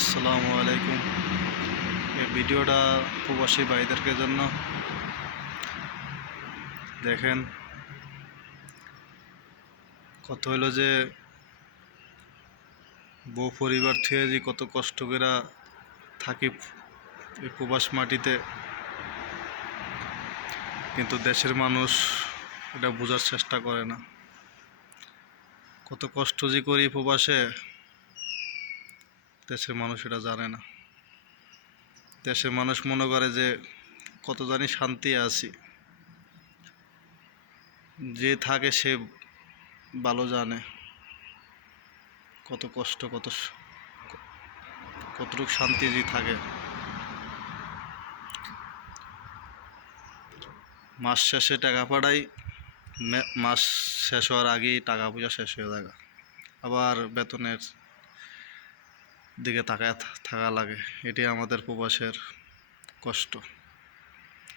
আসসালামু আলাইকুম। এই ভিডিওটা প্রবাসী ভাইদেরকে জন্য। দেখেন কত হইলো যে বউ পরিবার থেকে যে কত কষ্ট করে থাকি এই প্রবাস মাটিতে, কিন্তু দেশের মানুষ এটা বোঝার চেষ্টা করে না। কত কষ্ট যে করি প্রবাসে, দেশের মানুষ এটা জানে না। দেশের মানুষ মনে করে যে কত জানি শান্তি আছি, যে থাকে সে ভালো জানে কত কষ্ট, কতটুকু শান্তি যে থাকে। মাস শেষে টাকা পাঠাই, মাস শেষ হওয়ার আগেই টাকা পয়সা শেষ হয়ে যায়, আবার বেতনের দিকে তাকায় থাকা লাগে। এটি আমাদের প্রবাসের কষ্ট,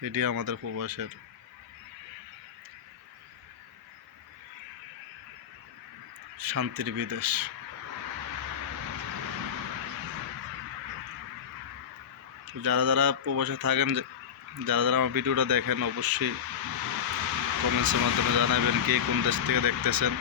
এটি আমাদের প্রবাসের শান্তির বিদেশ। যারা যারা প্রবাসে থাকেন, যারা যারা আমার ভিডিওটা দেখেন, অবশ্যই কমেন্টসের মাধ্যমে জানাবেন কে কোন দেশ থেকে দেখতেছেন।